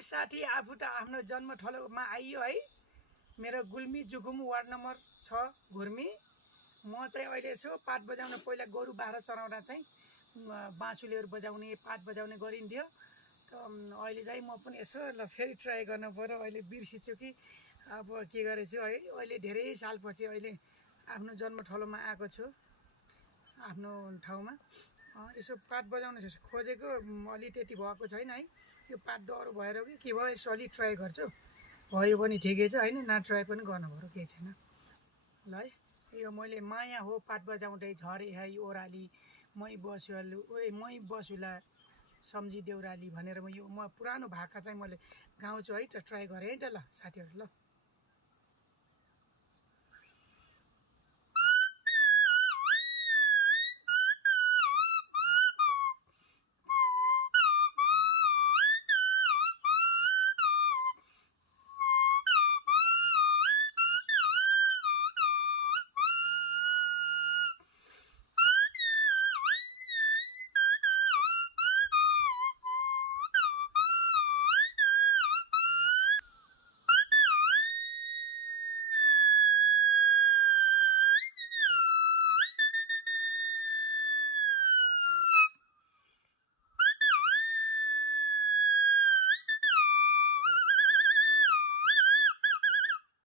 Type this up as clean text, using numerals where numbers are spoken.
साथी आफू त आफ्नो जन्मथलोमा आइयो है। मेरो गुल्मी जुकुम वार्ड नम्बर 6 घुर्मी। म चाहिँ अहिले यसो पात बजाउने, पहिला गोरु बाह्र चराउँदा चाहिँ बाँसुलीहरू बजाउने, पात बजाउने गरिन्थ्यो। त अहिले चाहिँ म पनि यसो ल फेरि ट्राई गर्नु पऱ्यो। अहिले बिर्सिन्छु कि अब के गरेछु है। अहिले धेरै सालपछि अहिले आफ्नो जन्मथलोमा आएको छु, आफ्नो ठाउँमा। यसो पात बजाउन खोजेको, अलि त्यति भएको छैन है। यो पात डह्रो भएर के भयो, यसो अलि ट्राई गर्छु। भयो पनि ठिकै छ होइन, ट्राई पनि गर्नु पऱ्यो, केही छैन। ल है, यो मैले माया हो पात बजाउँदै झरे है ओह्राली, मै बसुला सम्झी देउराली भनेर म पुरानो भाका चाहिँ मैले गाउँछु है। त ट्राई गरेँ है त ल साथीहरू ल।